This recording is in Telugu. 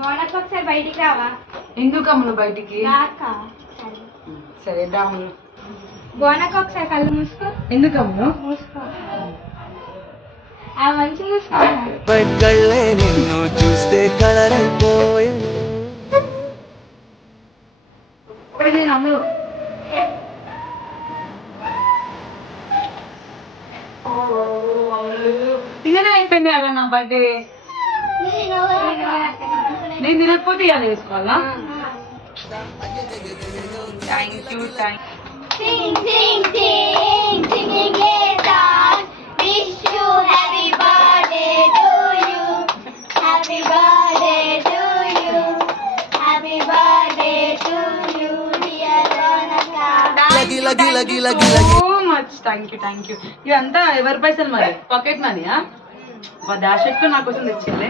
బోనకు ఒకసారి బయటికి రావా? ఎందుకమ్ములు బయటికి? సరే దాములు. బోనకు ఒకసారి కళ్ళు మూసుకో. ఎందుకమ్ములు? మూసుకో. ఆ మంచి మూసుకో. నిన్ను చూస్తే కలరైపోయే. అమ్ములు ఇదేనా అయిపోయింది అలా నా బర్త్డే. నేను తినకపోతే ఇవాళ వేసుకోవాలా? Thank you. Sing, sing, sing, singing a song. Wish you happy birthday to you. Happy birthday to you. Happy birthday to you, dear Ronaka. So much. Thank you. ఇదంతా ఎవరి పైసలు మరి? పాకెట్ మనీయా? దాశెట్టు నా కోసం తెచ్చిందే.